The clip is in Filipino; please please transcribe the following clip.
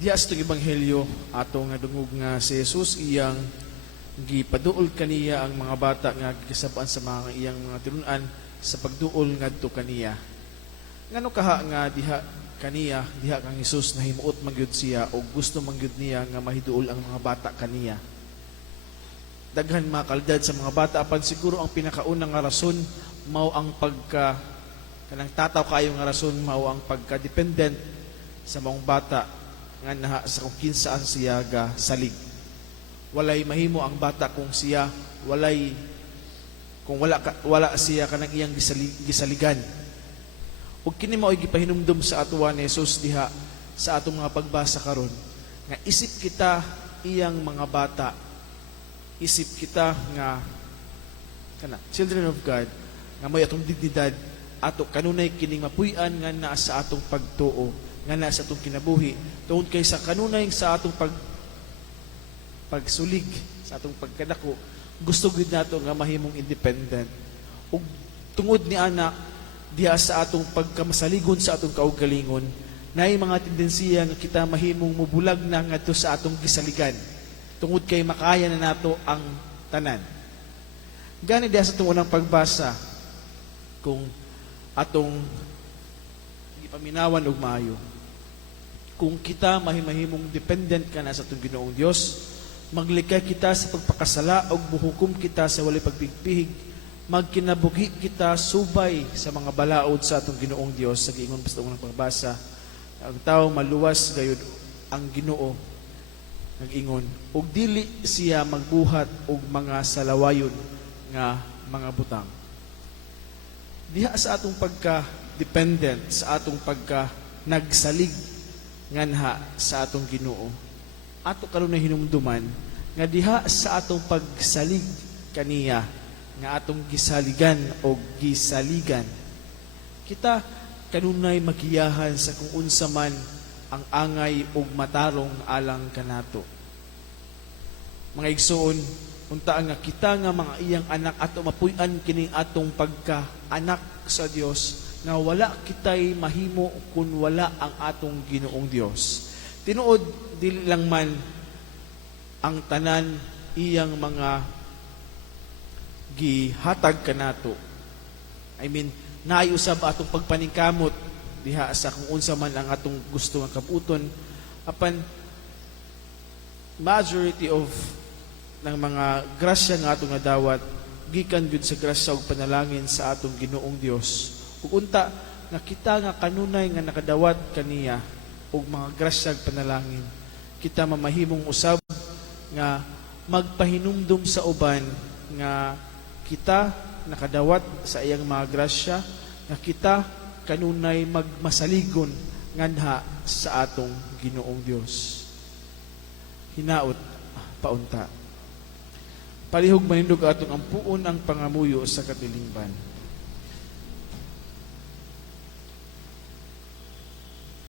Diya sa itong ebanghelyo ato nga dungog nga si Jesus iyang gipaduol kaniya ang mga bata nga gikasabaan sa mga iyang mga tinunan sa pagduol ngadto kaniya. Ngano kaha nga diha kang Jesus na himuot magyud siya o gusto magyud niya nga mahiduol ang mga bata kaniya. Daghan mga kalidad sa mga bata apan siguro ang pinakaunang nga rason mao ang kanang tataw kayo nga rason mao ang pagka-dependent sa mga bata nga naha sa kung kinsaan siya ga salig. Walay mahimo ang bata kung siya wala siya kanang iyang gisaligan. Ug kini mao'y gipahinumdum sa atuwa ni Jesus diha sa atong mga pagbasa karon nga isip kita iyang mga bata, isip kita nga children of God nga may atong dignidad ato kanunay kining mapuy-an nga naa sa atong pagtuo, nga naa sa atong kinabuhi tungod kay sa kanunay sa atong pagsulig, sa atong pagkadako, gusto gid nato nga mahimong independent. Ug tungod ni ana diha sa atong pagkamasaligon sa atong kaugalingon, naay mga tendensiya nga kita mahimong mubulag na ngadto sa atong gisaligan tungod kay makaya na nato ang tanan. Gani diha sa atong unang pagbasa, kung atong ipaminawan og maayo, kung kita mahimahimong dependent ka na sa atong Ginoong Dios, maglikay kita sa pagpakasala og buhukom kita sa walay pagpigpihig, magkinabuhi kita subay sa mga balaod sa atong Ginoong Dios. Sa giingon basta unang pagbasa, ang tao maluwas gayud ang Ginoo nag-ingon, ug dili siya magbuhat og mga salawayon nga mga butang. Diha sa atong pagka-dependent, sa atong pagka-nagsalig nganha sa atong Ginoo, ato karon na hinumduman nga diha sa atong pagsalig kaniya nga atong gisaligan o gisaligan, kita kanunay magiyahan sa kung unsa man ang angay ug matarong alang kanato. Mga igsoon, unta nga kita nga mga iyang anak ato mapuy-an kining atong pagka-anak sa Dios nga wala kitay mahimo kun wala ang atong Ginoong Dios. Tinuod dili lang man ang tanan iyang mga gihatag kanato. I mean, naay usab atong pagpaningkamot diha sa kung unsa man ang atong gusto nga kabuton, apan majority of ng mga grasya nga atong nadawat gikan gyud sa grasya ug panalangin sa atong Ginoong Dios. Ug unta nga kita nga kanunay nga nakadawat kaniya ug mga grasya ug panalangin, kita mamahimong usab nga magpahinumdum sa uban nga kita nakadawat sa iyang mga grasya, nga kita kanunay magmasaligon nganha sa atong Ginoong Dios. Hinaot paunta. Palihog manindog atong ampuon ang pangamuyo sa katilingban.